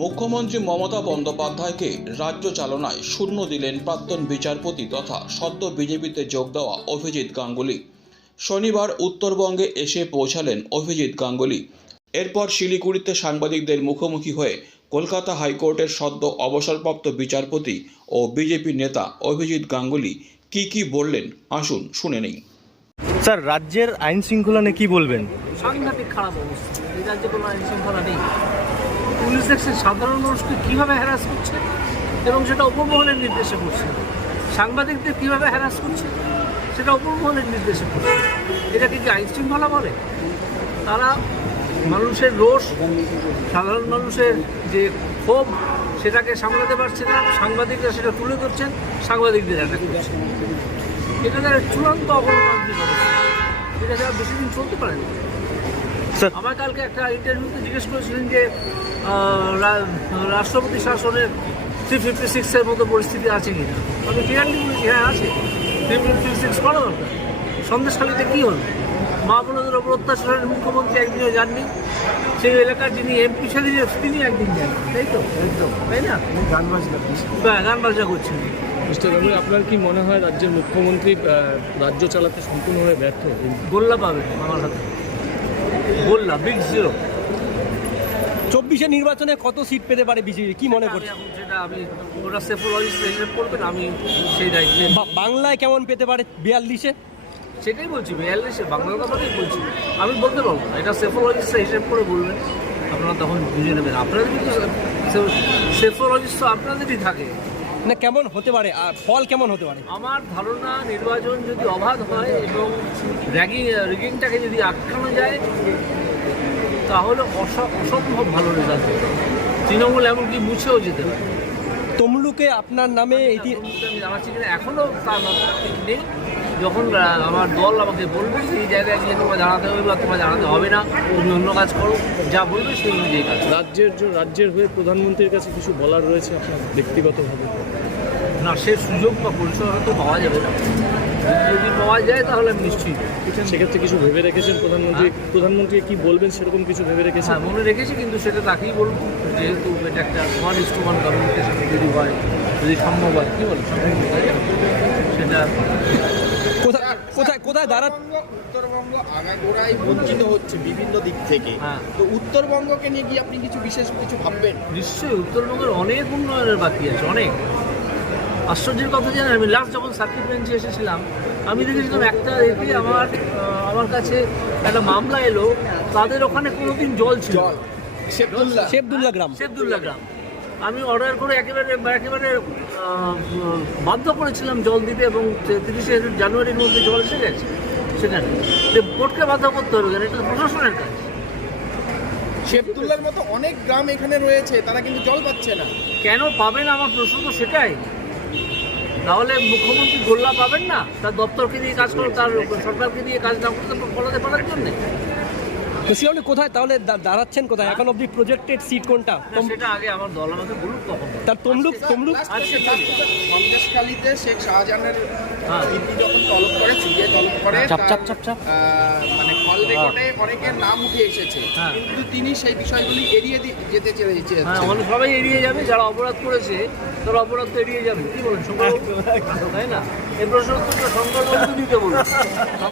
মুখ্যমন্ত্রী মমতা বন্দ্যোপাধ্যায়কে রাজ্য চালনায় শূন্য দিলেন প্রাক্তন বিচারপতি তথা সদ্য বিজেপিতে যোগ দেওয়া অভিজিৎ গাঙ্গুলি। শনিবার উত্তরবঙ্গে এসে পৌঁছালেন অভিজিৎ গাঙ্গুলি। এরপর শিলিগুড়িতে সাংবাদিকদের মুখোমুখি হয়ে কলকাতা হাইকোর্টের সদ্য অবসরপ্রাপ্ত বিচারপতি ও বিজেপি নেতা অভিজিৎ গাঙ্গুলি কি কি বললেন আসুন শুনে নেই। স্যার রাজ্যের আইন শৃঙ্খলা নিয়ে কি বলবেন? সাংঘাতিক খারাপ অবস্থা। এই রাজ্যে কোনো আইন শৃঙ্খলা নেই। পুলিশ দেখছে সাধারণ মানুষকে কীভাবে হ্যারাস করছে এবং সেটা উপমহলের নির্দেশে করছে? সাংবাদিকদের কীভাবে হ্যারাস করছে? সেটা উপমহলের নির্দেশে করছে। এটাকে কি আইন শৃঙ্খলা বলে? তারা মানুষের রোষ সাধারণ মানুষের যে ক্ষোভ সেটাকে সামলাতে পারছে না। সাংবাদিকরা সেটা তুলে ধরছেন সাংবাদিকদের অ্যাটাক করছে। এটা তারা চূড়ান্ত অগণতান্ত্রিক অবস্থা এটা যারা বেশি দিন চলতে পারে স্যার। আমার কালকে একটা ইন্টারভিউতে জিজ্ঞেস করেছিলেন যে রাষ্ট্রপতি শাসনের থ্রি ফিফটি সিক্সের মতো পরিস্থিতি আছে কি না আমি ক্লিয়ারলি বলেছি হ্যাঁ আছে। থ্রি ফিফটি সিক্স করা দরকার। সন্দেশখালীতে কী হলো? মা বোনদের ওপর অত্যাচারের মুখ্যমন্ত্রী একদিনও যাননি। সেই এলাকার যিনি এমপি সেদিন তিনি একদিন যান তাই তো? একদম। তাই না? গান বাজনা গান বাজনা করছেন। মিস্টার আপনার কি মনে হয় রাজ্যের মুখ্যমন্ত্রী রাজ্য চালাতে সম্পূর্ণভাবে ব্যর্থ? গোল্লা পাবেন আমার হাতে। গোল্লা বিগ জিরো চব্বিশে নির্বাচনে কত সিট পেতে পারে বিজেপি কি মনে করছে ওরা সেফোলজিস্ট হিসেব করবেন আমি সেই দায়িত্বে বা- বাংলায় কেমন পেতে পারে বিয়াল্লিশে? সেটাই বলছি বিয়াল্লিশে বাংলার কথাটাই বলছি। আমি বলতে পারব না এটা সেফোলজিস্ট হিসেব করে বলবেন আপনারা তখন বুঝে নেবেন। আপনাদের কিন্তু সেফোলজিস্ট তো আপনাদেরই থাকে। না কেমন হতে পারে? আর ফল কেমন হতে পারে? আমার ধারণা নির্বাচন যদি অবাধ হয় এবং র্যাগিং রিগিংটাকে যদি আটকানো যায় তাহলে অস- অসম্ভব ভালো রেজাল্ট হবে তৃণমূল এমনকি মুছেও যেতে পারে তমলুকে আপনার নামে এটি তমলুকে আমি জানাচ্ছি কিনা এখনও তার ঠিক নেই। যখন আমার দল আমাকে বলবে এই জায়গায় গিয়ে তোমায় জানাতে হবে বা তোমায় জানাতে হবে না তুমি অন্য কাজ করো যা বলবে সেই অনুযায়ী কাজ রাজ্যের রাজ্যের হয়ে প্রধানমন্ত্রীর কাছে কিছু বলার রয়েছে আপনার ব্যক্তিগতভাবে? না সে সুযোগ বা পরিষেবা হয়তো পাওয়া যাবে। না যদি- পাওয়া যায় তাহলে আমি নিশ্চয়ই। সেক্ষেত্রে কিছু ভেবে রেখেছেন প্রধানমন্ত্রী? প্রধানমন্ত্রী কি বলবেন সেরকম কিছু ভেবে রেখেছেন? হ্যাঁ মনে রেখেছি কিন্তু সেটা তাকেই বলব। যেহেতু এটা একটা one is two one communication যদি হয় যদি সম্ভব হয় কী বলে সম্ভব হয় না। সেটা কোথায় কোথায় কোথায় দাঁড়া উত্তরবঙ্গ বঞ্চিত হচ্ছে বিভিন্ন দিক থেকে। হ্যাঁ। তো উত্তরবঙ্গকে নিয়ে কি আপনি কিছু বিশেষ কিছু ভাববেন? নিশ্চয়ই উত্তরবঙ্গের অনেক উন্নয়নের বাকি আছে অনেক। আশ্চর্যের কথা জানেন আমি লাস্ট যখন সার্কিট বেঞ্চে এসেছিলাম আমি দেখেছিলাম একটা এতে আমার আমার কাছে একটা মামলা এলো তাদের ওখানে কোনোদিন জল ছিল জল শেফুল্লাহ গ্রাম। শেবদুল্লা গ্রাম। আমি অর্ডার করে একেবারে একেবারে বাধ্য করেছিলাম জল দিতে এবং তিরিশে জানুয়ারির মধ্যে জল এসে গেছে সেখানে। বোর্ডকে বাধ্য করতে হবে কেন? এটা প্রশাসনের কাজ। শেফতুল্লার মতো অনেক গ্রাম এখানে রয়েছে তারা কিন্তু জল পাচ্ছে না। কেন পাবে না আমার প্রশ্ন তো সেটাই। তাহলে মুখ্যমন্ত্রী গোল্লা পাবেন না? তার দপ্তরকে দিয়ে কাজ করো তার সরকারকে দিয়ে কাজ না করতে ফলাতে পারার জন্য। তো কোথায়? তাহলে দাঁড়াচ্ছেন কোথায়? এখন অবধি প্রজেক্টেড সিট কোনটা? সেটা আগে আমার দল আমাকে বলুক কখন। তার তমলুক তমলুক আজকে সন্দেশখালীতে শেখ শাহজাহানের হ্যাঁ। কীর্তি যখন তলব করে সিবিআই তলব করে চাপ, চাপ, চাপ, চাপ। মানে কল রেকর্ডে অনেকের নাম উঠে এসেছে। হ্যাঁ। কিন্তু তিনি সেই বিষয়গুলি এড়িয়ে যেতে চেয়েছেন। হ্যাঁ আমাদের সবাই এড়িয়ে যাবে যারা অপরাধ করেছে তারা অপরাধ তো এড়িয়ে যাবে। কি বলেন তাই না? এই প্রশ্ন উত্তরটা শঙ্কর দিতে বলুন।